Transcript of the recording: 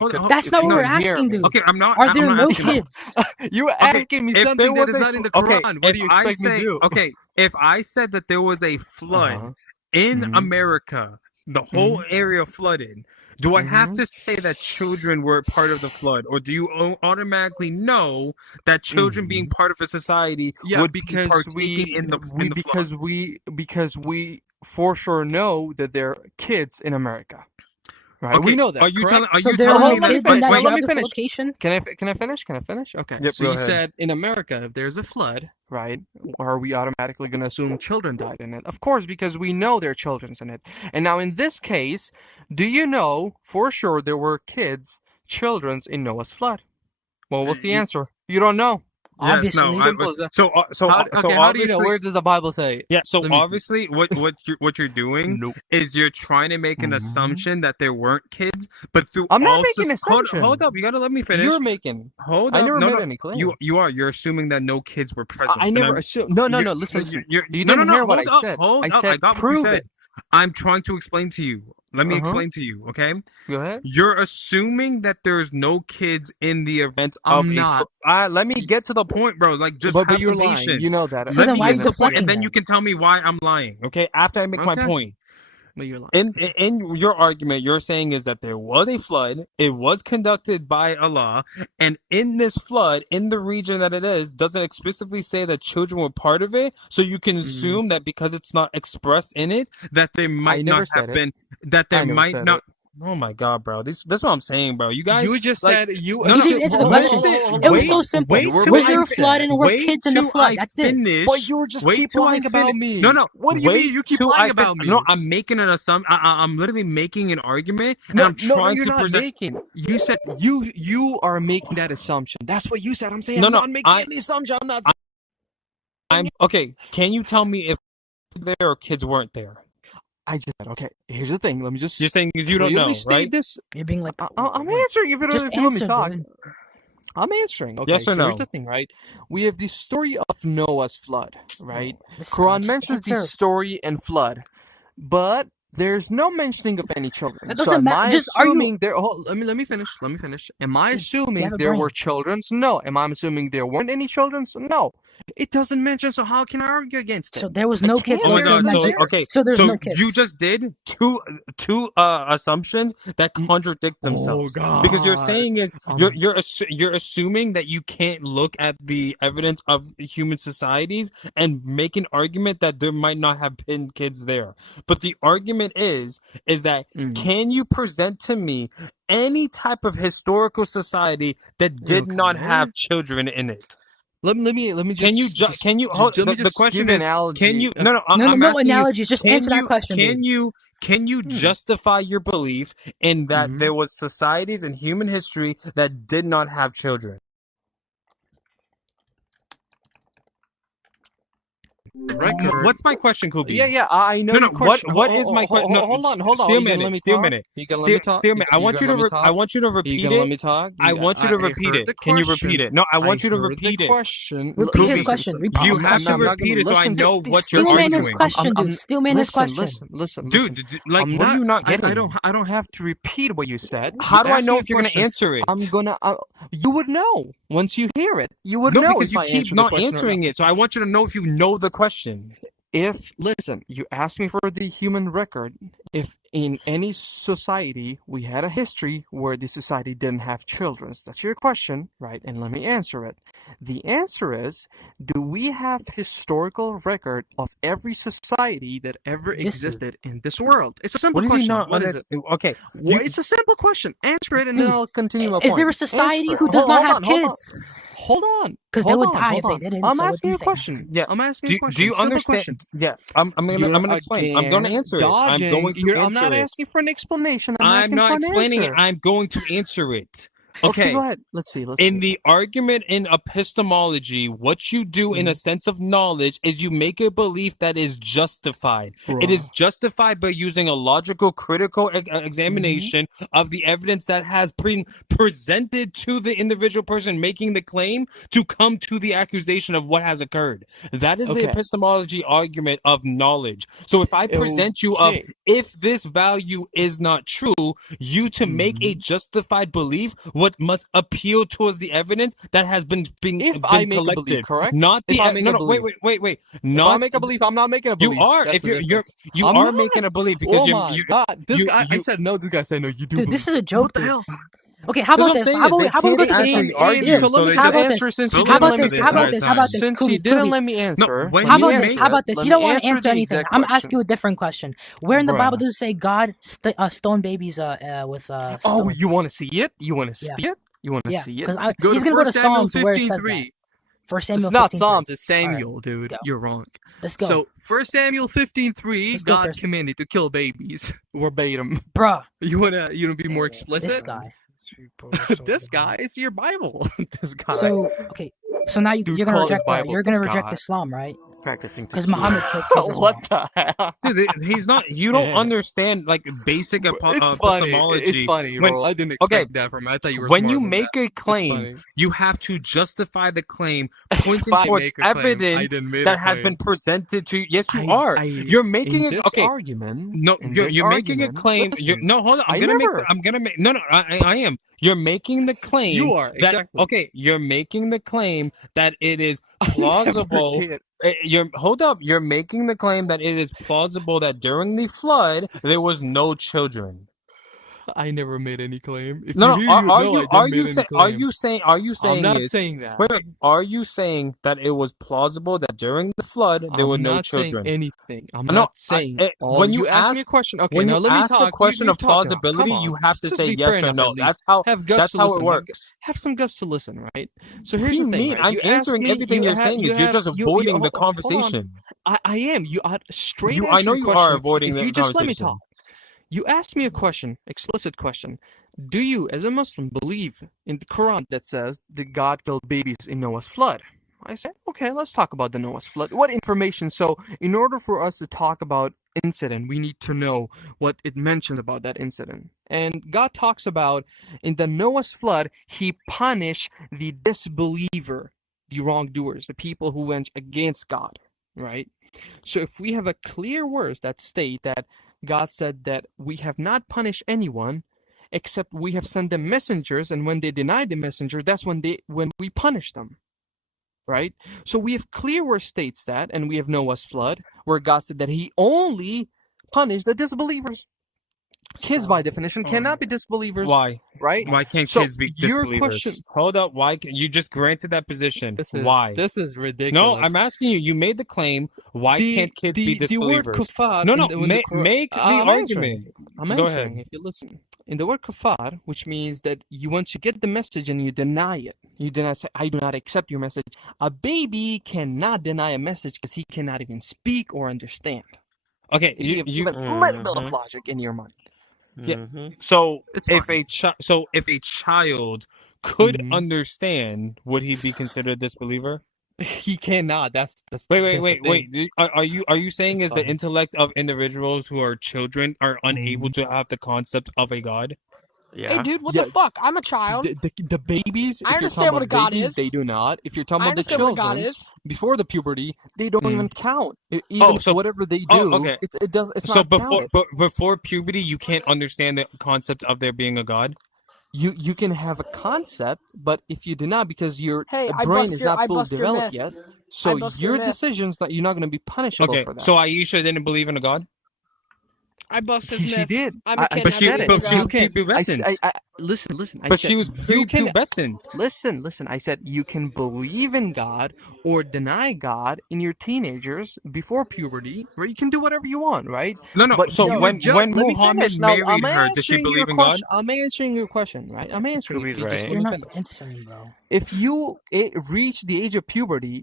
That's not what we're hear asking, me. dude. Okay, I'm not. Are there I'm no asking that. kids? You Okay, asking me if there something that was is a not in the okay, Quran. What do you expect me to do? okay, if I said that there was a flood in Mhm. America, the whole area flooded, do I have Mhm. to say that children were part of the flood, or do you automatically know that children being part of a society Yeah, would be because partaking in the flood? because we for sure know that there are kids in America. Right, we Okay, know that. are you correct? telling? Are So you there are telling no me that? kids in that let me geographical finish. location? Can I finish? Can I finish? Okay. Yep, So go you ahead. said in America, if there's a flood, right, are we automatically going to assume children died in it? Of course, because we know there are children in it. And now in this case, do you know for sure there were children in Noah's flood? Well, what's the answer? You don't know. Yes, no. Obviously. Simple as that. So How do you know? obviously, Where does the Bible say it? yeah. So Let me see. obviously, what you're doing Nope. is you're trying to make an assumption that there weren't kids, but through I'm not all making an assumption. hold up, you gotta let me finish. You're making. Hold I up, never no, made no, any claim. you're assuming that no kids were present. I and never I'm- assumed. No. you're- Listen. you're- You no, didn't hear what hold I up, said. hold I up. said, I got what you prove said. it. I'm trying to explain to you. Let me explain to you, okay? Go ahead. You're assuming that there's no kids in the event I'm of not. let me get to the point, bro. Like, just But have you're some lying. patience. You know that. So Let then me why are get you to the point, deflecting and then you that? can tell me why I'm lying, okay? After I make my Okay. point. But you're lying. In your argument, you're saying is that there was a flood, it was conducted by Allah, and in this flood, in the region that it is, doesn't explicitly say that children were part of it. So you can assume that because it's not expressed in it, that there might never not said have it. been, that I there never might said not. Oh my God, bro! That's what I'm saying, bro. You guys, You just like, said you. No, He no, didn't answer the hold on, question. hold on, It was wait, so simple. wait till Was I there a fin- flood and were wait kids in the till flood? I That's it. finish. But you were just Wait keep till lying I about finish. me. No, What do you mean? You keep till lying I about me. No, I'm making an assumption. I'm literally making an argument, and No, I'm trying you're to not present. making. You said you are making that assumption. That's what you said. I'm saying No, I'm no, not making any assumption. I'm not. I'm okay. Can you tell me if there or kids weren't there? I just said okay. Here's the thing. Let me just. You're saying because you don't know, clearly state right? this. You're being like, I'm answering if you just don't let me answer, talk. dude. I'm answering. Okay, Yes or so no? here's the thing, right? We have the story of Noah's flood, right? This Quran just mentions the answer. story and flood, but there's no mentioning of any children. That So doesn't am matter. I Just are you? assuming there? Oh, let me finish. Let me finish. Am I assuming have a there brain. were children? No. Am I assuming there weren't any children? No. It doesn't mention. So how can I argue against it? So there was no kids Oh my in God! So Nigeria. okay, So there's no kids. you just did two assumptions that contradict themselves. God. Because you're saying is Um, you're assuming that you can't look at the evidence of human societies and make an argument that there might not have been kids there. But the argument is that can you present to me any type of historical society that did not have children in it? Let me just. Can you hold let me the just question give is an analogy. can you no I'm No asking you, analogies. Just answer that question, Can dude. you justify your belief in that there was societies in human history that did not have children? Record. What's my question, Kubi? Yeah, I know. No, your question. what is my question? No, Hold on. Still a You gonna let minute. me Still a talk? minute. You gonna let me talk? Still a minute. I want you to repeat You gonna let me it. talk? I want you to repeat it. Can you repeat it? No, I want you to repeat it. Question. Repeat his Kubi, question. Repeat You his have question. to repeat it so I know what you're Steelman his arguing. question, dude. Steelman his question. Listen. Dude, like, what are you not getting? I don't have to repeat what you said. How do I Ask know me a if you're going to question. answer it? I'm gonna. You would know once you hear it. You would No, know because if you I keep answered the not question or answering it. So I want you to know if you know the question. Listen, you asked me for the human record. If in any society we had a history where the society didn't have children, that's your question, right? And let me answer it. The answer is, do we have historical record of every society that ever existed in this world? It's a simple What is he question. not? What is it? Okay. Well, it's a simple question. Answer it, and Dude, then I'll continue my Is point. there a society Answer who it. does not have on, hold on. kids? Hold on. Because they Hold would on, die hold if they on. didn't. I'm so what asking do you you a think? question. Yeah. I'm asking Do you a question. you Simple understand? question. Yeah. I'm gonna explain. I'm gonna answer it. I'm going to answer I'm not it. asking for an explanation. I'm asking not for an explaining it. answer. I'm going to answer it. Okay, Okay. go ahead. Let's see. In the argument in epistemology, what you do in a sense of knowledge is you make a belief that is justified. It is justified by using a logical, critical examination of the evidence that has been presented to the individual person making the claim to come to the accusation of what has occurred. That is the epistemology argument of knowledge. So if I present you of if this value is not true, you to make a justified belief what must appeal towards the evidence that has been I make collected. a belief, correct? Not the If I make a belief. wait. If I make a belief, I'm not making a belief. You are. That's If the you're difference. you I'm are not. making a belief because Oh you my God! This guy, I said no. This guy said no. You do. Dude, this is a What joke, the dude. hell? Okay, how That's about what I'm this? saying How is they about we can't go to this answer one? the argument, Here, so let me how just about answer this? since How you How didn't about let me this? How about this? How about this? Since Kubi, you didn't Kubi. let me answer, when How you about make this? How about this? let You me don't want to answer answer the anything. exact I'm gonna ask question. you a different question. Where in the Bible Bruh. does it say God stone babies with stones? Oh, you want to see it? You want to Yeah. see it? You want to Yeah, see it? because Go he's to gonna go to 1 Samuel Psalms where it says that. 15:3. First Samuel It's not 15:3. Psalms. It's All right, Samuel, dude. let's go. You're wrong. Let's go. So 1 Samuel 15:3, Let's go, God Chris. commanded to kill babies. Verbatim. Bruh, You wanna be more explicit? this guy. This guy is your Bible. This guy So okay, so now Dude you're gonna called his reject Bible you're gonna this reject guy. Islam, right? practicing. Because Muhammad killed kids as well. What the hell? Dude, he's not. You don't understand like basic It's funny. epistemology. It's funny, When- bro. I didn't Okay, expect that from him. I thought you were when smarter you than make that. a It's claim, funny. you have to justify the claim, pointing If I towards make a claim, I evidence didn't make a that has claim. been presented to you. Yes, you are. You're making in it. this Okay, argument. no, in you're this making a argument, claim. listen, No, hold on. I never- I'm gonna make. No, I am. You're making the claim. You are, that, exactly. Okay, you're making the claim that it is I never plausible. did. Hold up. You're making the claim that it is plausible that during the flood there was no children. I never made any claim. If No, you no. hear, Are no, you I didn't are make you any saying? claim. Are you saying? I'm not is, saying that. Wait. Are you saying that it was plausible that during the flood there were I'm no not children? saying anything. I'm No, not saying. when you ask me a ask- question, okay, when now you let me ask talk. a question You've of talked now. plausibility, Come on. you have to Just say be yes fair or enough no. at least. That's how. Have guts That's to how listen. it works. Have some guts to listen, right? So What here's do you the thing. mean? Right? I'm You answering ask me, everything you you're saying. You're just avoiding the hold on. conversation. I am. You straight. I know answer your you question. are avoiding If the you just let me conversation. talk. You asked me a question, explicit question. Do you, as a Muslim, believe in the Quran that says that God killed babies in Noah's flood? I said, okay, let's talk about the Noah's flood. What information? So, in order for us to talk about incident, we need to know what it mentions about that incident. And God talks about in the Noah's flood, He punished the disbeliever, the wrongdoers, the people who went against God, right? So, if we have a clear words that state that God said that we have not punished anyone, except we have sent them messengers, and when they denied the messenger, that's when we punish them. Right? So we have clear where states that, and we have Noah's flood, where God said that He only punished the disbelievers. Kids, by definition, cannot be disbelievers. Why? Right? Why can't So kids be your disbelievers? question- Hold up. Why? You just granted that position. Why? This is ridiculous. No, I'm asking you. You made the claim. Why can't kids be The word disbelievers? kufar. No, in the Quran- make the I'm argument. I'm Go answering. ahead. If you listen, in the word kafar, which means that you once you get the message and you deny it, you deny, say, I do not accept your message. A baby cannot deny a message because he cannot even speak or understand. Okay, If you have even a little bit of logic in your mind. Yeah. So It's if fine. if a child could Mhm. understand, would he be considered a disbeliever? He cannot. That's Wait. that's the thing. Are you saying It's is the fine. intellect of individuals who are children are unable to have the concept of a god? Yeah. Hey, dude, what Yeah. the fuck? I'm a child. The babies, I if you're understand talking what a about god babies, is. they do not. If you're talking I about the understand what a god children, is. before the puberty, they don't Mm. even count. Even so- whatever they do, oh, okay. it's So not before counted. before puberty, you can't understand the concept of there being a god. You can have a concept, but if you do not, because your Hey, I brain bust is your- not I fully bust your developed myth. yet, so bust your your myth. decisions that you're not going to be punishable Okay, for that. so Aisha didn't believe in a god. I bust his she myth. did. I'm a kid. But and she- I believe but in she was God. prepubescent. Listen. I But said she was you can prepubescent. listen. I said you can believe in God or deny God in your teenagers before puberty, where you can do whatever you want, right? No. But So you when judge- when let me Muhammad finish. Now, married I'm her, did she answering believe your in God? question. I'm answering your question, right? I'm answering. Kubi's If you just right. let You're me not finish. answering, bro. If you reach the age of puberty,